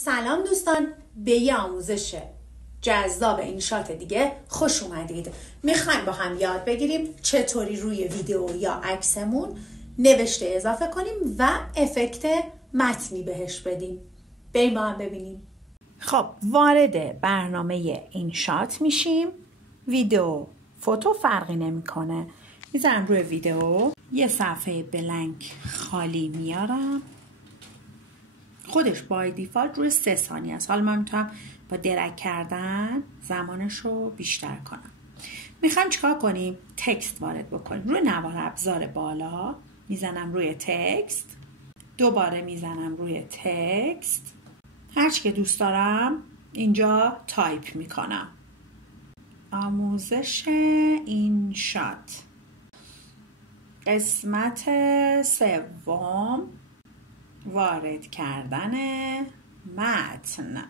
سلام دوستان، به یه آموزش جذاب انشات دیگه خوش اومدید. میخوایم با هم یاد بگیریم چطوری روی ویدیو یا عکسمون نوشته اضافه کنیم و افکت متنی بهش بدیم. بریم با هم ببینیم. خب وارد برنامه انشات میشیم. ویدیو فوتو فرقی نمیکنه. میذارم روی ویدیو، یه صفحه بلنک خالی میارم. خودش بای دیفالت روی 3 ثانیه است. حالا من میتونم با درک کردن زمانش رو بیشتر کنم. میخوایم چیکار کنیم؟ تکست وارد بکنیم. روی نوار ابزار بالا میزنم روی تکست، دوباره میزنم روی تکست، هرچی که دوست دارم اینجا تایپ میکنم. آموزش انشات قسمت 3، وارد کردن متن.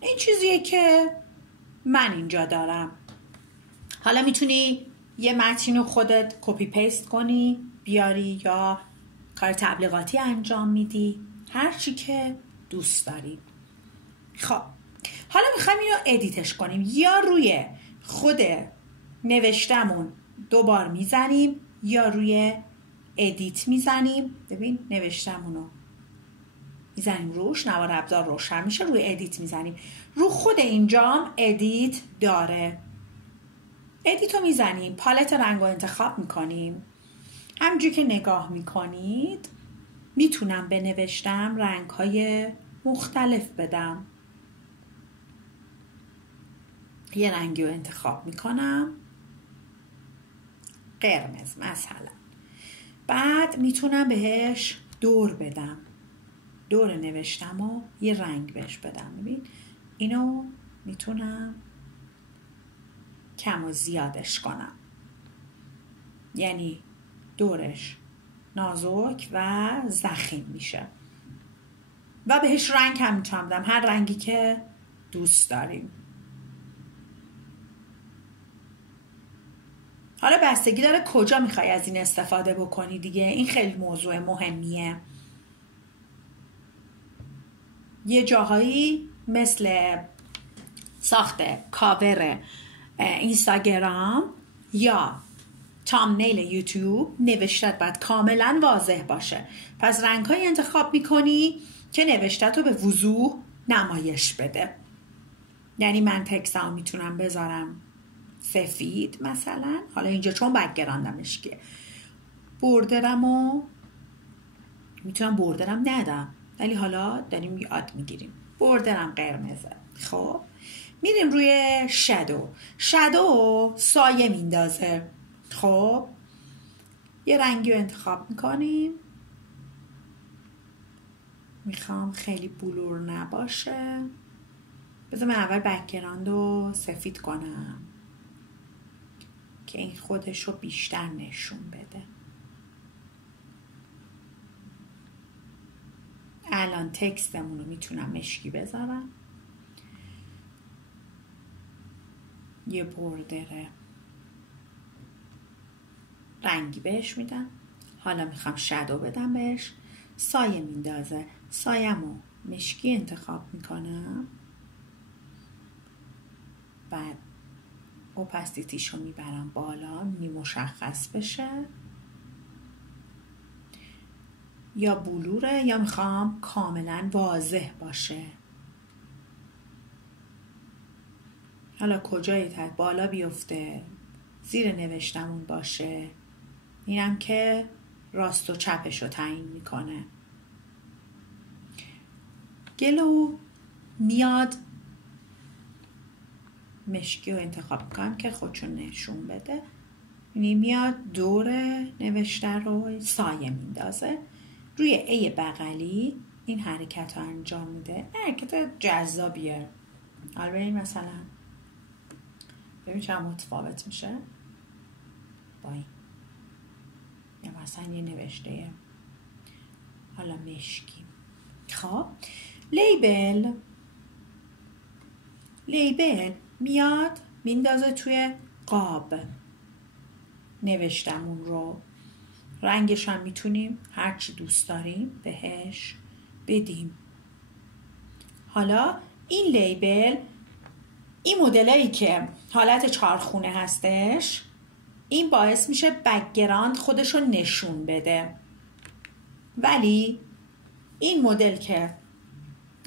این چیزیه که من اینجا دارم. حالا میتونی یه متن رو خودت کپی پیست کنی بیاری یا کار تبلیغاتی انجام میدی، هر چی که دوست داری. خب حالا میخوایم اینو ادیتش کنیم. یا روی خود نوشتمون دوبار میزنیم یا روی ادیت میزنیم. ببین نوشتمونو میزنیم روش، نوار ابزار روشن میشه، روی ادیت میزنیم. رو خود اینجام ادیت داره. ادیتو میزنیم، پالت رنگ رو انتخاب میکنیم. همونجوری که نگاه میکنید میتونم به نوشتم رنگ های مختلف بدم. یه رنگی رو انتخاب میکنم، قرمز مثلا. بعد میتونم بهش دور بدم، دور نوشتم و یه رنگ بهش بدم. ببین اینو میتونم کم و زیادش کنم، یعنی دورش نازک و ضخیم میشه. و بهش رنگ هم میتونم بدم، هر رنگی که دوست داریم. حالا بستگی داره کجا میخوای از این استفاده بکنی دیگه. این خیلی موضوع مهمیه. یه جاهایی مثل ساخت کاور اینستاگرام یا تامنیل یوتیوب نوشتت باید کاملا واضح باشه. پس رنگ‌های انتخاب میکنی که نوشتت رو به وضوح نمایش بده. یعنی من تکستم میتونم بذارم سفید مثلا. حالا اینجا چون بک‌گراندمش که بوردرمو میتونم بوردرم ندم، ولی حالا داریم یاد میگیریم. بوردرم قرمزه. خب میریم روی شادو سایه میندازه. خب یه رنگی رو انتخاب میکنیم. میخوام خیلی بلور نباشه. بذار من اول بک‌گراند رو سفید کنم که این خودش رو بیشتر نشون بده. الان تکستمون رو میتونم مشکی بذارم، یه بوردر رنگی بهش میدم. حالا میخوام شادو بدم بهش. سایه میندازه، سایه‌مو مشکی انتخاب میکنم. بعد اوپاسیتیشو میبرم بالا، مشخص بشه. یا بلوره یا میخوام کاملا واضح باشه. حالا کجایی تد بالا بیفته، زیر نوشتمون باشه. اینم که راست و چپش رو تعیین میکنه. گلو میاد مشکی رو انتخاب میکنم که خودشو نشون بده. یعنی میاد دور نوشته رو سایه میندازه. روی ای بغلی این حرکت رو انجام میده. حرکت جذابیه. حالا این مثلا ببین چقدر متفاوت میشه با این. یا مثلا یه نوشته حالا مشکی. خب لیبل میاد میندازه توی قاب نوشتمون رو. رنگش هم میتونیم هرچی دوست داریم بهش بدیم. حالا این لیبل، این مدلایی که حالت چارخونه هستش، این باعث میشه بک‌گراند خودشو نشون بده. ولی این مدل که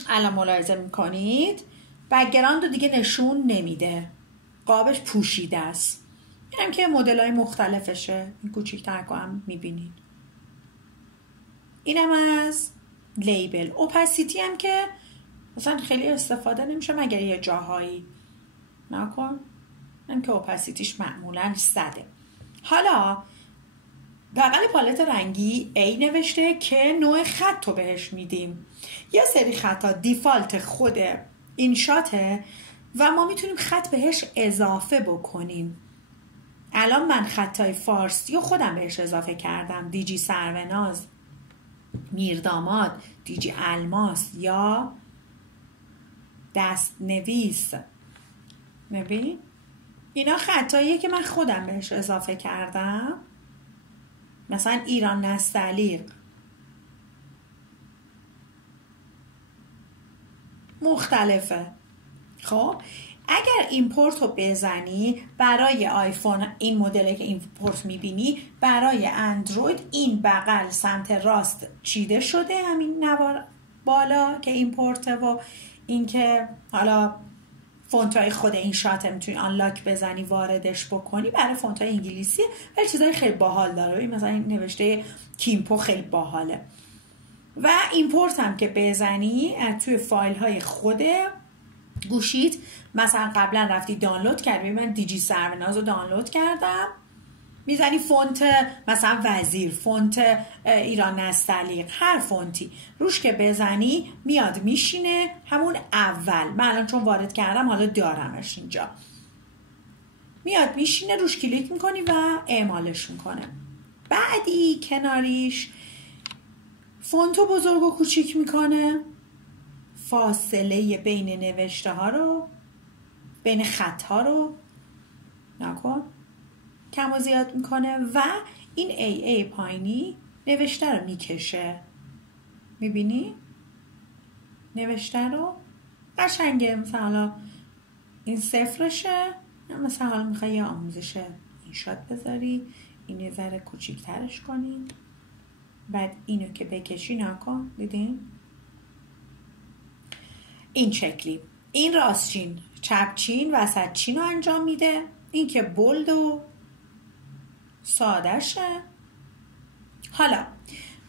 الان ملاحظه میکنید بک‌گراند رو دیگه نشون نمیده، قابش پوشیده است. اینم که مدل‌های مختلفشه، این کوچیک‌تر که هم میبینید. اینم از لیبل. اوپاسیتی هم که مثلا خیلی استفاده نمیشه مگر یه جاهایی، نکن این که اوپاسیتیش معمولا 100. حالا بغل پالت رنگی A نوشته که نوع خط رو بهش میدیم. یه سری خطا دیفالت خود این شاته و ما میتونیم خط بهش اضافه بکنیم. الان من خطای فارسی رو خودم بهش اضافه کردم، دیجی سروناز، میرداماد، دیجی الماس یا دست نویس. ببین اینا خطاییه که من خودم بهش اضافه کردم. مثلا ایران نستعلیق مختلفه. خب اگر ایمپورت رو بزنی برای آیفون، این مدلی که ایمپورت میبینی، برای اندروید این بغل سمت راست چیده شده، همین نوار بالا که ایمپورته و این که حالا فونتای خود این شات میتونی آنلاک بزنی واردش بکنی، برای فونتای انگلیسی ولی چیزای خیلی باحال داره. مثلا این نوشته کیمپو خیلی باحاله. و ایمپورت هم که بزنی توی فایل های خود گوشیت، مثلا قبلا رفتی دانلود کردی، من دیجی سروناز رو دانلود کردم، میزنی فونت مثلا وزیر، فونت ایران نستعلیق، هر فونتی روش که بزنی میاد میشینه همون اول. من الان چون وارد کردم حالا دارمش اینجا، میاد میشینه، روش کلیک میکنی و اعمالش میکنه. بعدی کناریش فونتو بزرگ و کوچیک میکنه، فاصله بین نوشته ها رو، بین خط ها رو نکن کم و زیاد میکنه و این ای پایینی نوشته رو میکشه. میبینی؟ نوشته رو قشنگه. مثلا حالا این صفرشه، مثلا حالا میخوای یه آموزش اینشات بذاری، این یه ذره کوچیکترش کنی، بعد اینو که بکشی نکن. دیدین؟ این شکلی این راست چین، چپ چین، وسط چین رو انجام میده. این که بولد و ساده شه. حالا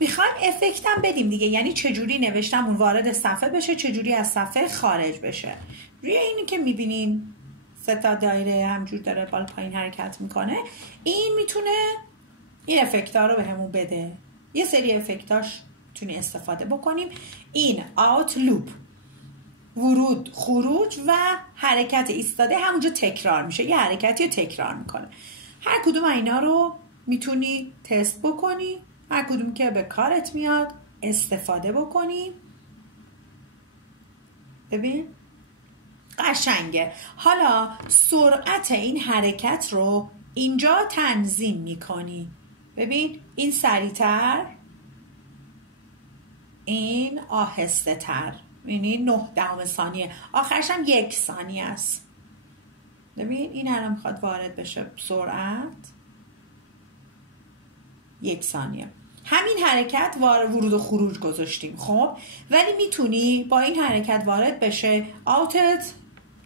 میخوایم افکت هم بدیم دیگه، یعنی چجوری نوشتمون وارد صفحه بشه، چجوری از صفحه خارج بشه. روی اینی که میبینین 3 تا دایره همجور داره بالا پایین حرکت میکنه، این میتونه این افکت ها رو به همون بده. یه سری افکتاش میتونی استفاده بکنیم. این آوت لوپ، ورود خروج و حرکت ایستاده همونجا تکرار میشه، یه حرکتی رو تکرار میکنه. هر کدوم اینا رو میتونی تست بکنی، هر کدوم که به کارت میاد استفاده بکنی. ببین قشنگه. حالا سرعت این حرکت رو اینجا تنظیم میکنی. ببین این سریعتر، این آهسته تر. یعنی 0.9 ثانیه، آخرش هم 1 ثانیه است. ببین این الان میخواد وارد بشه، سرعت 1 ثانیه. همین حرکت ورود و خروج گذاشتیم. خب ولی میتونی با این حرکت وارد بشه، آوتت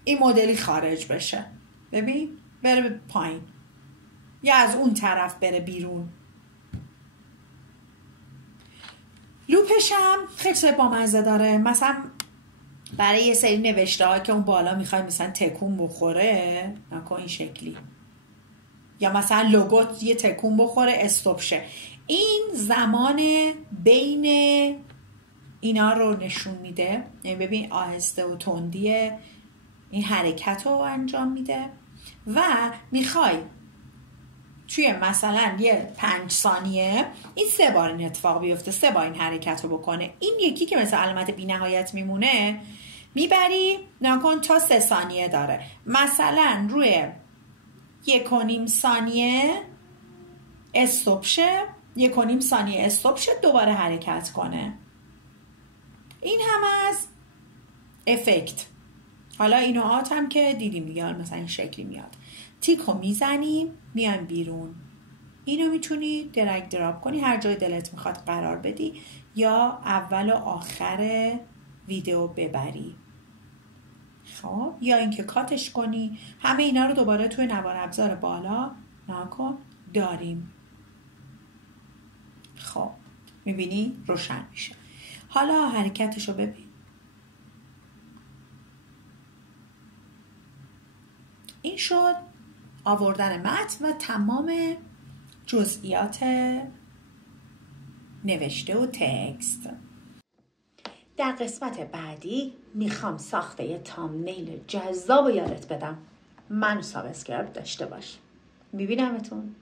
این مدلی خارج بشه. ببین بره پایین یا از اون طرف بره بیرون. لوپش هم خیلی بامزه داره. مثلا برای یه سری نوشته ها که اون بالا میخوای مثلا تکون بخوره، نکن این شکلی، یا مثلا لوگوت یه تکون بخوره استوب شه، این زمان بین اینا رو نشون میده. یعنی ببین آهسته و تندی این حرکت رو انجام میده. و میخوای توی مثلا یه 5 ثانیه این 3 بار این اتفاق بیفته، 3 بار این حرکت رو بکنه. این یکی که مثل علامت بی نهایت میمونه میبری نکن تا 3 ثانیه داره. مثلا روی 1.5 ثانیه استوب شه، 1.5 ثانیه استوب شه، دوباره حرکت کنه. این هم از افکت. حالا این نوعات هم که دیدیم دیگه، مثلا این شکلی میاد. تیک رو میزنیم میایم بیرون. اینو میتونی درگ دراپ کنی، هر جای دلت میخواد قرار بدی یا اول و آخر ویدیو ببری. خب یا اینکه کاتش کنی. همه اینا رو دوباره توی نوار ابزار بالا نکن داریم. خب میبینی روشن میشه. حالا حرکتش رو ببین. این شد آوردن متن و تمام جزئیات نوشته و تکست. در قسمت بعدی میخوام ساخته یه تامنیل جذاب و یادت بدم. منو سابسکرایب داشته باش. میبینمتون.